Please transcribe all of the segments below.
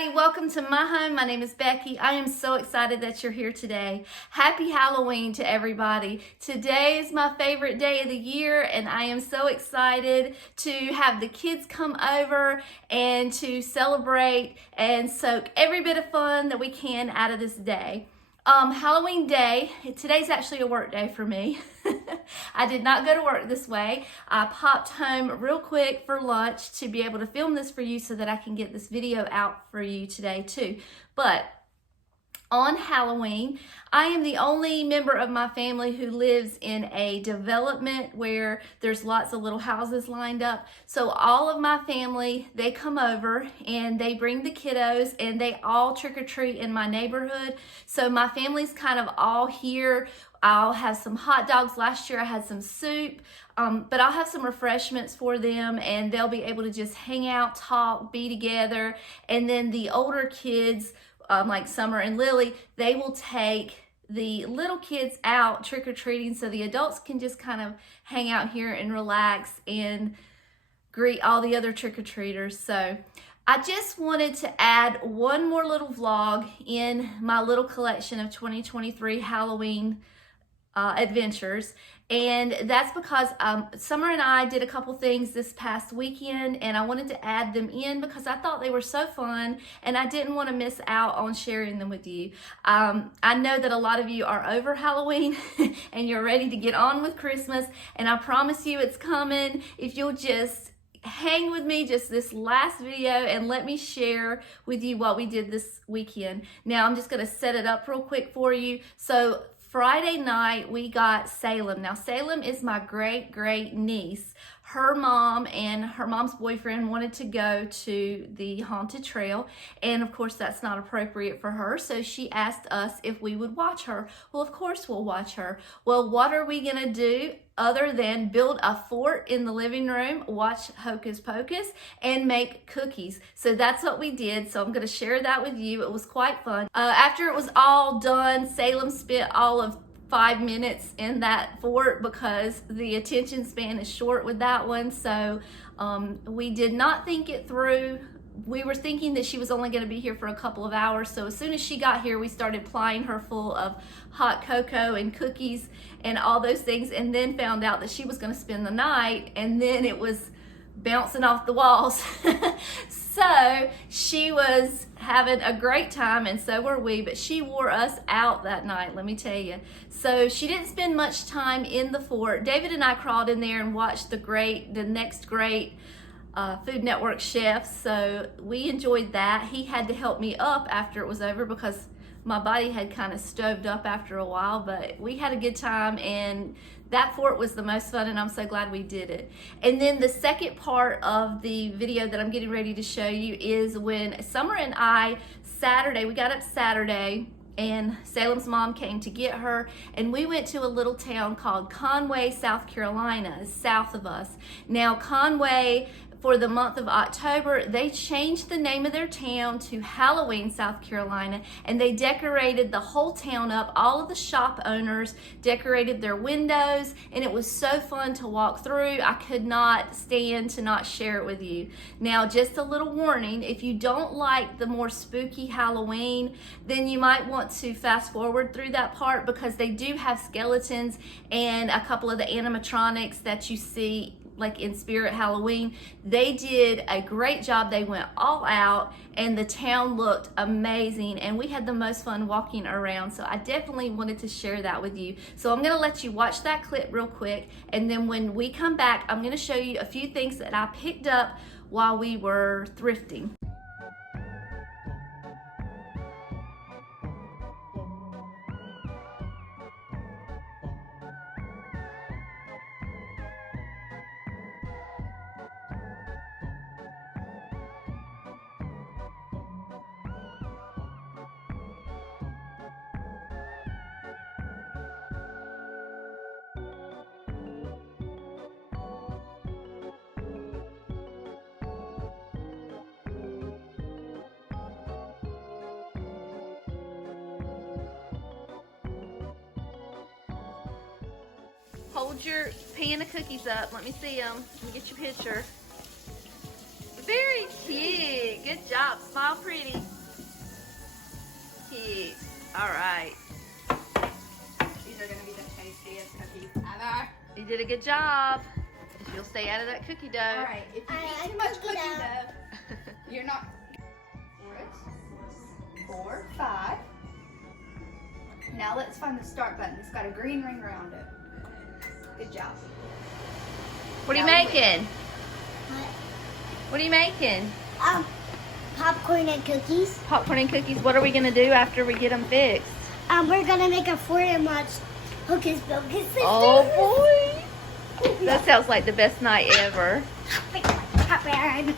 everybody, welcome to my home. My name is Becky. I am so excited that you're here today. Happy Halloween to everybody. Today is my favorite day of the year and I am so excited to have the kids come over and to celebrate and soak every bit of fun that we can out of this day. Halloween day, today's actually a work day for me. I did not go to work this way. I popped home real quick for lunch to be able to film this for you so that I can get this video out for you today too. But on Halloween, I am the only member of my family who lives in a development where there's lots of little houses lined up. So all of my family, they come over and they bring the kiddos and they all trick-or-treat in my neighborhood. So my family's kind of all here. I'll have some hot dogs. Last year I had some soup, but I'll have some refreshments for them and they'll be able to just hang out, talk, be together. And then the older kids, like Summer and Lily, they will take the little kids out trick-or-treating so the adults can just kind of hang out here and relax and greet all the other trick-or-treaters. So I just wanted to add one more little vlog in my little collection of 2023 Halloween adventures, and that's because Summer and I did a couple things this past weekend and I wanted to add them in because I thought they were so fun and I didn't want to miss out on sharing them with you. I know that a lot of you are over Halloween and you're ready to get on with Christmas, and I promise you it's coming if you'll just hang with me just this last video and let me share with you what we did this weekend. Now I'm just going to set it up real quick for you. So Friday night, we got Salem. Now, Salem is my great niece. Her mom and her mom's boyfriend wanted to go to the haunted trail, and of course that's not appropriate for her, so she asked us if we would watch her. Well, of course we'll watch her. Well, what are we gonna do other than build a fort in the living room, watch Hocus Pocus, and make cookies? So that's what we did, so I'm gonna share that with you. It was quite fun. After it was all done, Salem spent all of 5 minutes in that fort because the attention span is short with that one. So we did not think it through. We were thinking that she was only going to be here for a couple of hours. So as soon as she got here, we started plying her full of hot cocoa and cookies and all those things, and then found out that she was going to spend the night, and then it was bouncing off the walls. So she was having a great time and so were we, but she wore us out that night, let me tell you. So she didn't spend much time in the fort. David and I crawled in there and watched the next great Food Network chefs, so we enjoyed that. He had to help me up after it was over because my body had kind of stoved up after a while, but we had a good time and that fort was the most fun, and I'm so glad we did it. And then the second part of the video that I'm getting ready to show you is when Summer and I, we got up Saturday, and Salem's mom came to get her, and we went to a little town called Conway, South Carolina, south of us. Now Conway, for the month of October, they changed the name of their town to Halloween, South Carolina, and they decorated the whole town up. All of the shop owners decorated their windows, and it was so fun to walk through. I could not stand to not share it with you. Now, just a little warning, if you don't like the more spooky Halloween, then you might want to fast forward through that part because they do have skeletons and a couple of the animatronics that you see like in Spirit Halloween. They did a great job. They went all out and the town looked amazing and we had the most fun walking around. So I definitely wanted to share that with you. So I'm gonna let you watch that clip real quick, and then when we come back, I'm gonna show you a few things that I picked up while we were thrifting. Hold your pan of cookies up. Let me see them. Let me get your picture. Very cute. Good job. Smile pretty. Cute. All right. These are going to be the tastiest cookies ever. You did a good job. You'll stay out of that cookie dough. All right. If you eat too much cookie dough, you're not. 4, 5. Now let's find the start button. It's got a green ring around it. Good job. What are you making? What? What are you making? Popcorn and cookies. Popcorn and cookies. What are we going to do after we get them fixed? We're gonna make a 4 and watch Hocus Pocus. Oh boy. That sounds like the best night ever. Popcorn.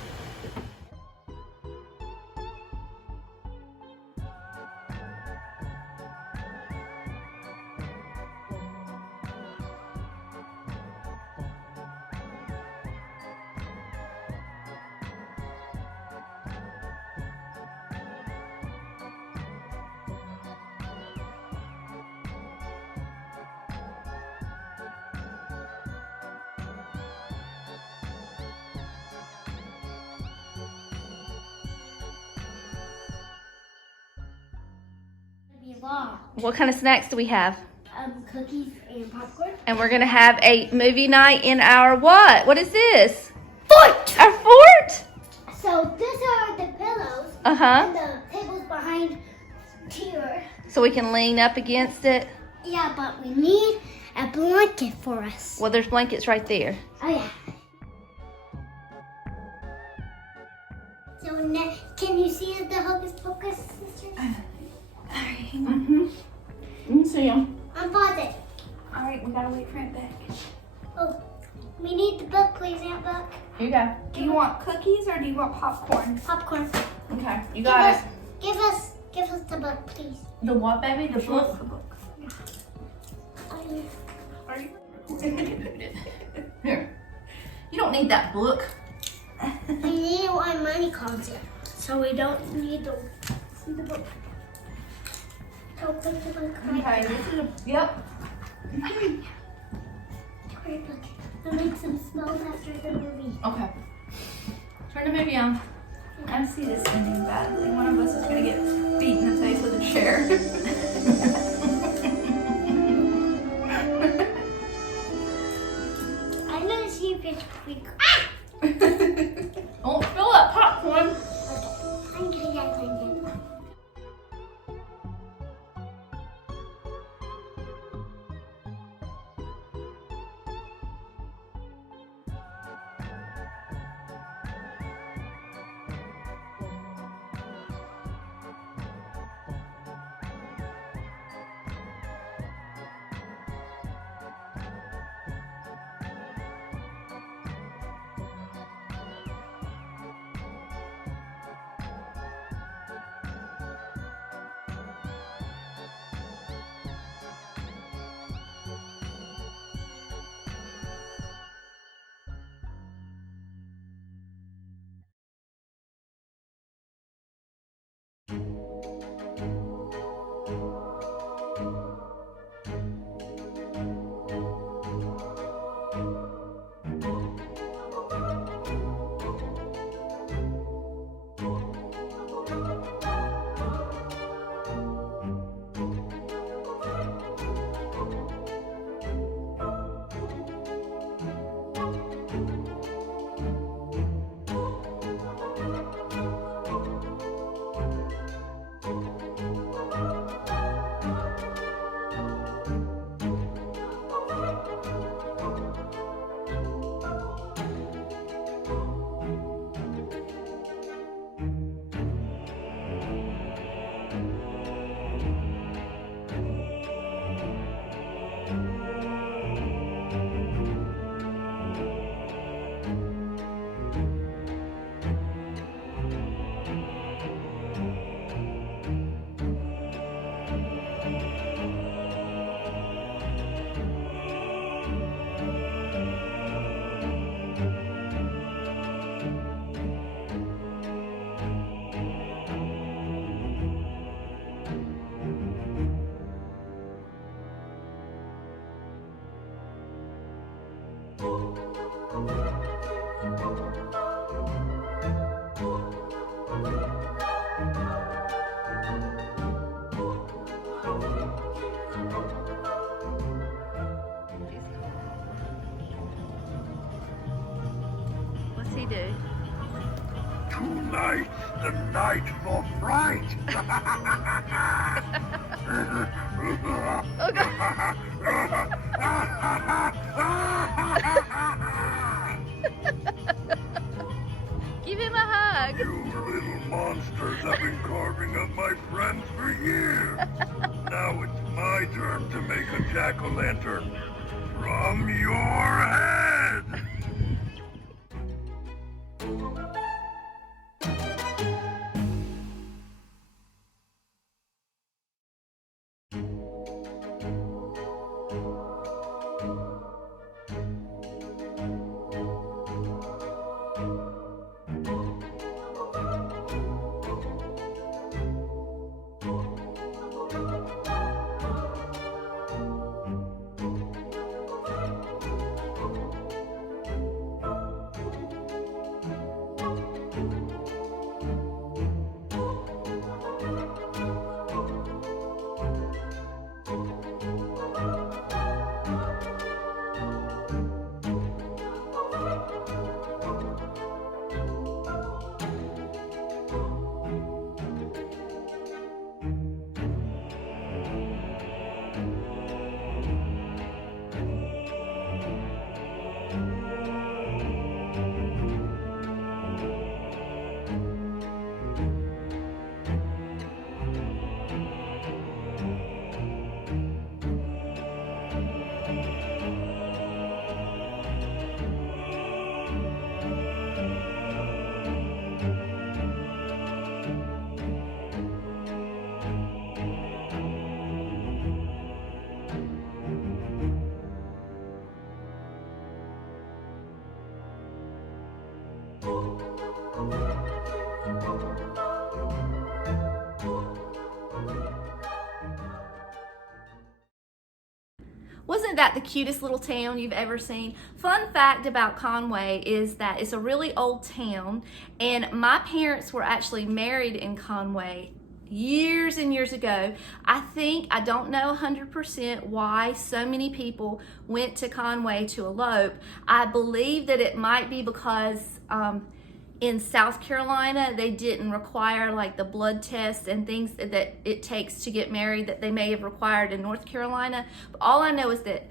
What kind of snacks do we have? Cookies and popcorn. And we're going to have a movie night in our what? What is this? Fort! Our fort? So these are the pillows. Uh-huh. And the tables behind here. So we can lean up against it? Yeah, but we need a blanket for us. Well, there's blankets right there. Oh, yeah. So can you see the Hocus Pocus sisters? Mm-hmm. Let me see them. Unpause it. All right, we gotta wait for it back. Oh, we need the book, please, Aunt Buck. Here you go. Do you want cookies or do you want popcorn? Popcorn. Okay, you got it. Give us the book, please. The what, baby? The book? Are you? Here. You don't need that book. We need one money concert, so we don't need to see the book. Go put the book right Okay, this is a, yep. Great book. I'll make some smells after the movie. Okay. Turn the movie on. I see this ending badly. One of us is gonna get beat in the face with a chair. I'm gonna see if it's quick. Don't spill that popcorn. Okay. I'm gonna get it. Tonight's the night for fright. Give him a hug. You little monsters have been carving up my friends for years. Now it's my turn to make a jack-o'-lantern from your head. Wasn't that the cutest little town you've ever seen? Fun fact about Conway is that it's a really old town, and my parents were actually married in Conway years and years ago. I don't know 100% why so many people went to Conway to elope. I believe that it might be because in South Carolina, they didn't require like the blood tests and things that it takes to get married that they may have required in North Carolina. But all I know is that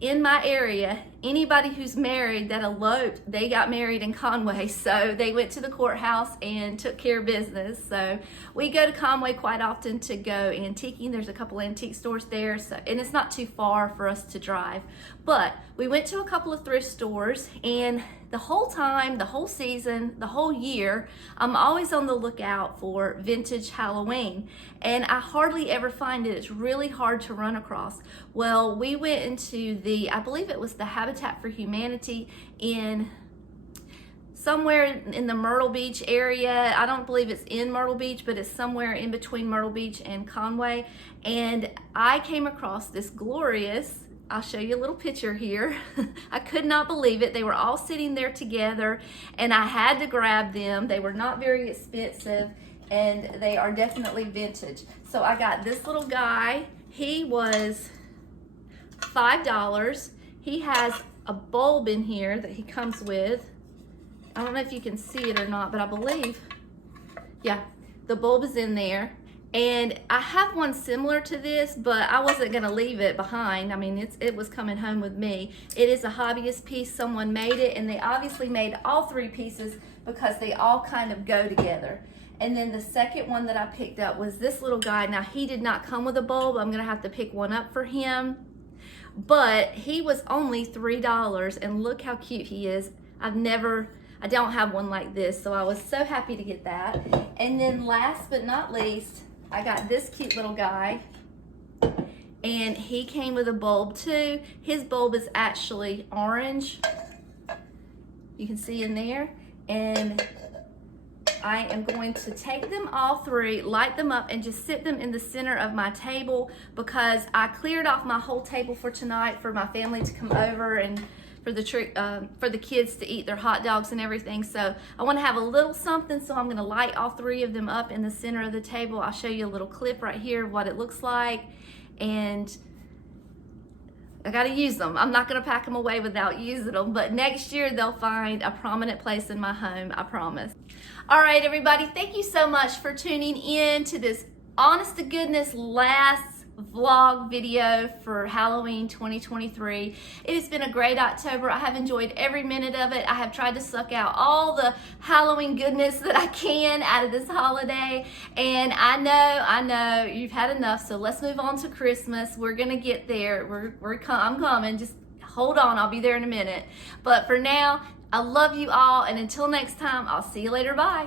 in my area, anybody who's married that eloped, they got married in Conway. So they went to the courthouse and took care of business. So we go to Conway quite often to go antiquing. There's a couple antique stores there, and it's not too far for us to drive. But we went to a couple of thrift stores, and the whole time, the whole season, the whole year, I'm always on the lookout for vintage Halloween, and I hardly ever find it. It's really hard to run across. Well, we went into I believe it was the Habitat for Humanity in somewhere in the Myrtle Beach area. I don't believe it's in Myrtle Beach, but it's somewhere in between Myrtle Beach and Conway, and I came across this glorious, I'll show you a little picture here. I could not believe it. They were all sitting there together, and I had to grab them. They were not very expensive, and they are definitely vintage. So I got this little guy. He was $5. He has a bulb in here that he comes with. I don't know if you can see it or not, but I believe, yeah, the bulb is in there. And I have one similar to this, but I wasn't gonna leave it behind. I mean, it was coming home with me. It is a hobbyist piece. Someone made it, and they obviously made all three pieces because they all kind of go together. And then the second one that I picked up was this little guy. Now, he did not come with a bulb. I'm gonna have to pick one up for him. But he was only $3, and look how cute he is. I don't have one like this, so I was so happy to get that. And then last but not least, I got this cute little guy, and he came with a bulb too. His bulb is actually orange. You can see in there. And I am going to take them all three, light them up, and just sit them in the center of my table because I cleared off my whole table for tonight for my family to come over and for the kids to eat their hot dogs and everything. So I want to have a little something, so I'm going to light all three of them up in the center of the table. I'll show you a little clip right here of what it looks like. And I gotta use them. I'm not gonna pack them away without using them, but next year they'll find a prominent place in my home, I promise. All right, everybody, thank you so much for tuning in to this honest to goodness last vlog video for Halloween 2023. It has been a great October. I have enjoyed every minute of it. I have tried to suck out all the Halloween goodness that I can out of this holiday, and I know you've had enough, so let's move on to Christmas. We're gonna get there. I'm coming. Just hold on, I'll be there in a minute. But for now, I love you all, and until next time, I'll see you later. Bye.